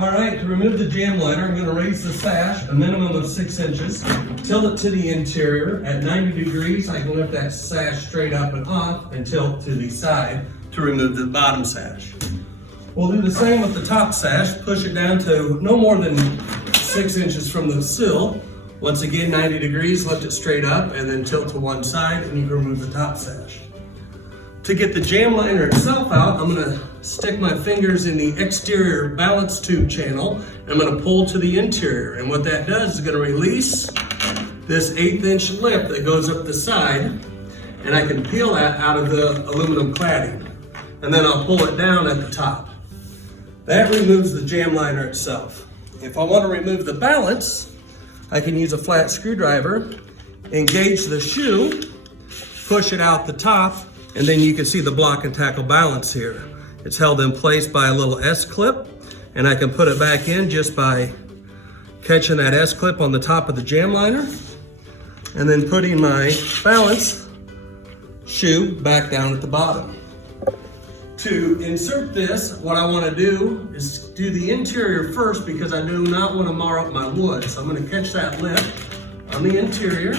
All right, to remove the Jambliner, I'm going to raise the sash a minimum of 6 inches, tilt it to the interior. At 90 degrees, I can lift that sash straight up and off and tilt to the side to remove the bottom sash. We'll do the same with the top sash, push it down to no more than 6 inches from the sill. Once again, 90 degrees, lift it straight up and then tilt to one side and you can remove the top sash. To get the Jambliner itself out, I'm going to stick my fingers in the exterior balance tube channel. I'm going to pull to the interior, and what that does is going to release this 1/8 inch lip that goes up the side, and I can peel that out of the aluminum cladding. And then I'll pull it down at the top. That removes the Jambliner itself. If I want to remove the balance, I can use a flat screwdriver, engage the shoe, push it out the top, and then you can see the block and tackle balance here. It's held in place by a little S-clip, and I can put it back in just by catching that S-clip on the top of the Jambliner, and then putting my balance shoe back down at the bottom. To insert this, what I want to do is do the interior first because I do not want to mar up my wood. So I'm going to catch that lip on the interior,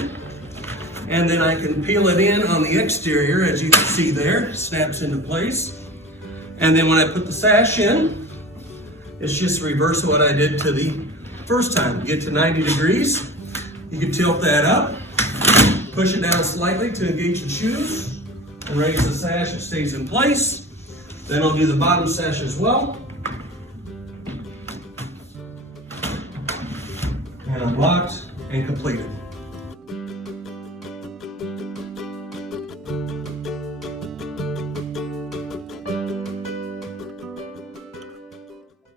and then I can peel it in on the exterior, as you can see there, it snaps into place. And then when I put the sash in, it's just reverse of what I did to the first time. Get to 90 degrees, you can tilt that up, push it down slightly to engage the shoes, and raise the sash, it stays in place. Then I'll do the bottom sash as well. And I'm locked and completed.